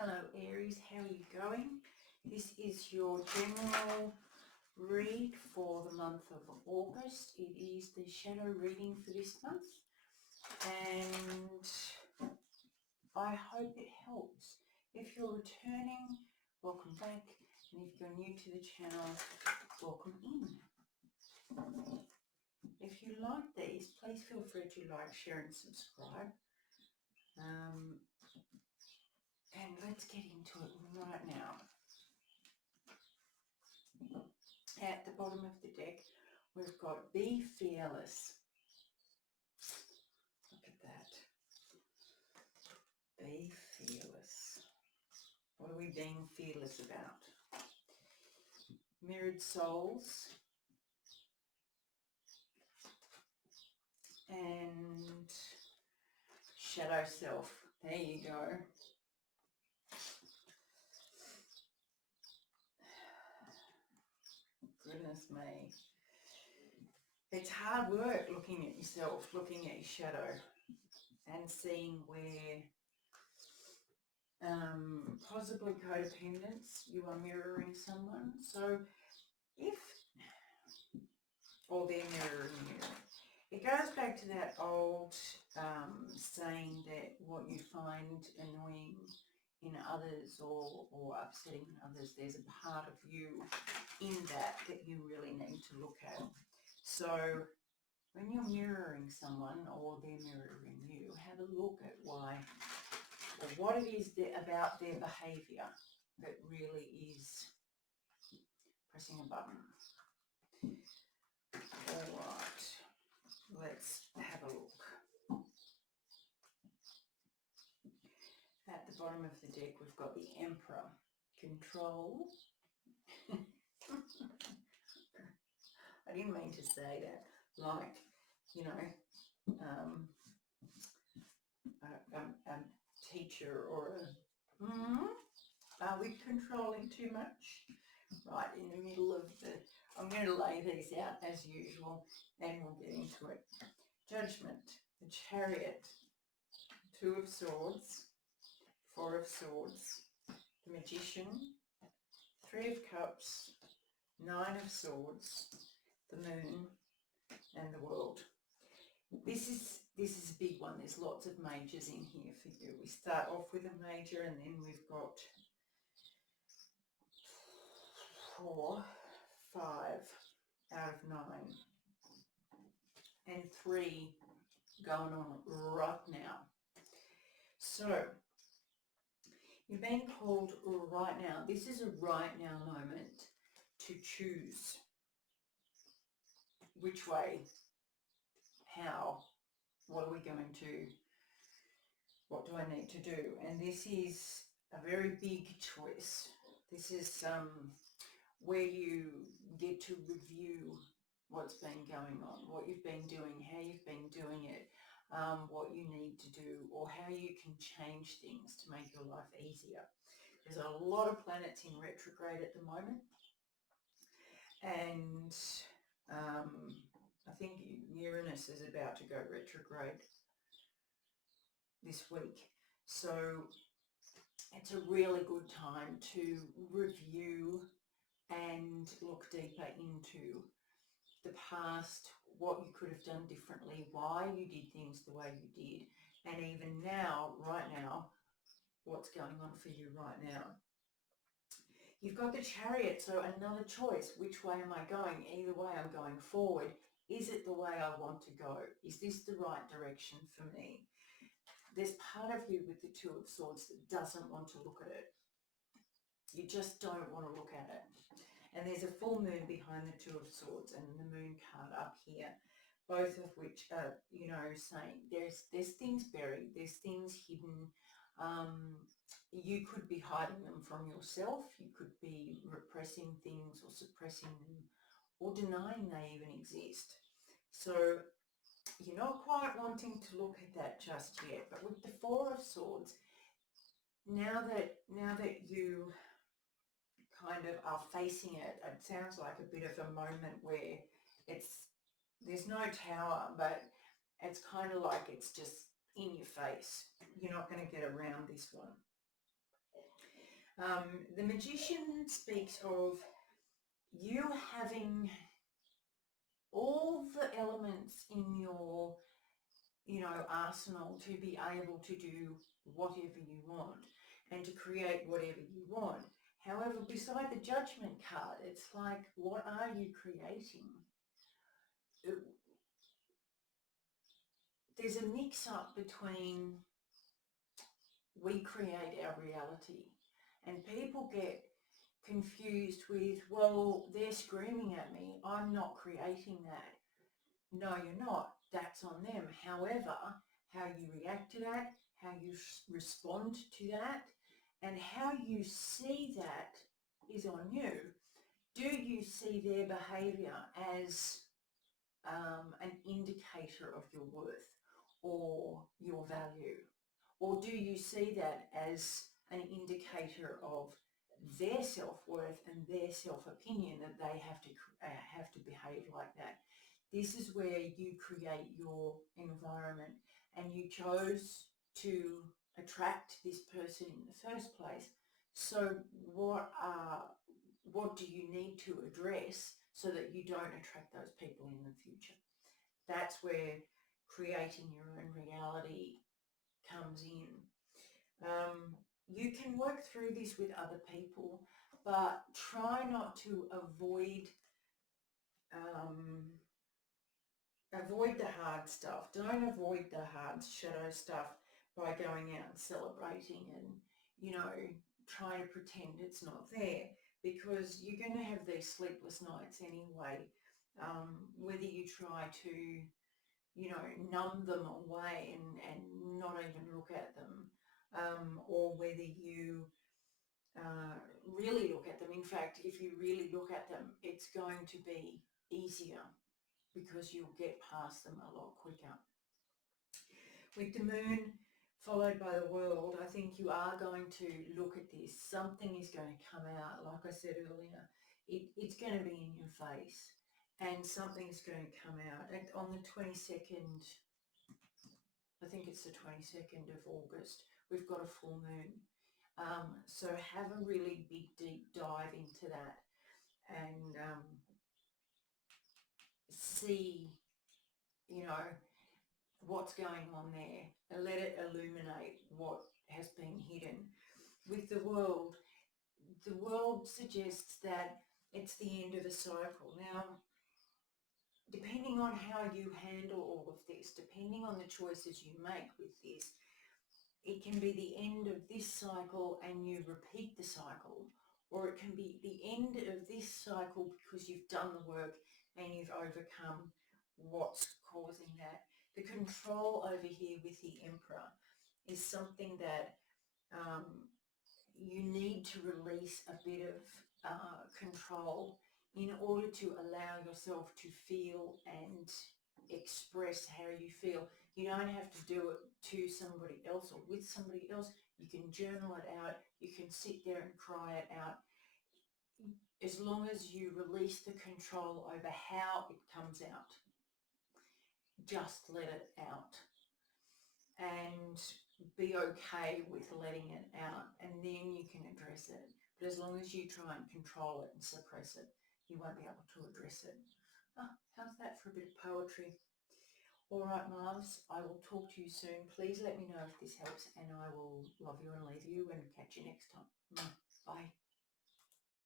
Hello Aries, how are you going? This is your general read for the month of August. It is the shadow reading for this month and I hope it helps. If you're returning, welcome back, and if you're new to the channel, welcome in. If you like these, please feel free to like, share and subscribe. And let's get into it right now. At the bottom of the deck, we've got Be Fearless. Look at that. Be fearless. What are we being fearless about? Mirrored Souls. And Shadow Self. There you go. Goodness me. It's hard work looking at yourself, looking at your shadow and seeing where possibly codependence, you are mirroring someone. So or they're mirroring you. It goes back to that old saying that what you find annoying in others or upsetting in others, there's a part of you in that you really need to look at. So when you're mirroring someone or they're mirroring you, have a look at why or what it is about their behaviour that really is pressing a button. All right, let's have a look. At the bottom of the deck, we've got the Emperor. Control. I didn't mean to say that. Like, you know, a teacher or are we controlling too much? Right in the middle of the, I'm going to lay these out as usual and we'll get into it. Judgment, the Chariot, Two of Swords, Four of Swords, the Magician, Three of Cups, Nine of Swords, the Moon, and the World. This is a big one. There's lots of majors in here for you. We start off with a major and then we've got 4, 5 out of 9 and 3 going on right now. So you're being called right now. This is a right now moment to choose which way, how, what are we going to, what do I need to do? And this is a very big choice. This is where you get to review what's been going on, what you've been doing, how you've been doing it, what you need to do, or how you can change things to make your life easier. There's a lot of planets in retrograde at the moment, and I think Uranus is about to go retrograde this week. So it's a really good time to review and look deeper into the past, what you could have done differently, why you did things the way you did, and even now, right now, what's going on for you right now. You've got the Chariot, so another choice. Which way am I going? Either way, I'm going forward. Is it the way I want to go? Is this the right direction for me? There's part of you with the Two of Swords that doesn't want to look at it. You just don't want to look at it. And there's a full moon behind the Two of Swords and the moon card up here, both of which are, you know, saying there's things buried, there's things hidden. You could be hiding them from yourself. You could be repressing things or suppressing them or denying they even exist. So you're not quite wanting to look at that just yet. But with the Four of Swords, now that you kind of are facing it, it sounds like a bit of a moment where there's no tower, but it's kind of like it's just in your face. You're not going to get around this one. The Magician speaks of you having all the elements in your, arsenal to be able to do whatever you want and to create whatever you want. However, beside the Judgment card, it's like, what are you creating? There's a mix-up between we create our reality, and people get confused with, well, they're screaming at me, I'm not creating that. No, you're not. That's on them. However, how you react to that, how you respond to that, and how you see that is on you. Do you see their behaviour as an indicator of your worth or your value? Or do you see that as an indicator of their self-worth and their self-opinion, that they have to behave like that? This is where you create your environment, and you chose to attract this person in the first place. So what do you need to address so that you don't attract those people in the future? That's where creating your own reality comes in. You can work through this with other people, but try not to avoid the hard stuff. Don't avoid the hard shadow stuff by going out and celebrating and, trying to pretend it's not there, because you're going to have these sleepless nights anyway. Whether you try to, numb them away and not even look at them, or whether you really look at them. In fact, if you really look at them, it's going to be easier because you'll get past them a lot quicker. With the moon followed by the world, I think you are going to look at this. Something is going to come out. Like I said earlier, it's going to be in your face, and something's going to come out. And on the 22nd, I think it's the 22nd of August, we've got a full moon. So have a really big, deep dive into that, and see, what's going on there, and let it illuminate what has been hidden. With the world suggests that it's the end of a cycle. Now, depending on how you handle all of this, depending on the choices you make with this, it can be the end of this cycle and you repeat the cycle, or it can be the end of this cycle because you've done the work and you've overcome what's causing that. The control over here with the Emperor is something that you need to release a bit of control in order to allow yourself to feel and express how you feel. You don't have to do it to somebody else or with somebody else. You can journal it out. You can sit there and cry it out. As long as you release the control over how it comes out, just let it out and be okay with letting it out, and then you can address it. But as long as you try and control it and suppress it, you won't be able to address it. How's that for a bit of poetry? All right, loves, I will talk to you soon. Please let me know if this helps, and I will love you and leave you and catch you next time.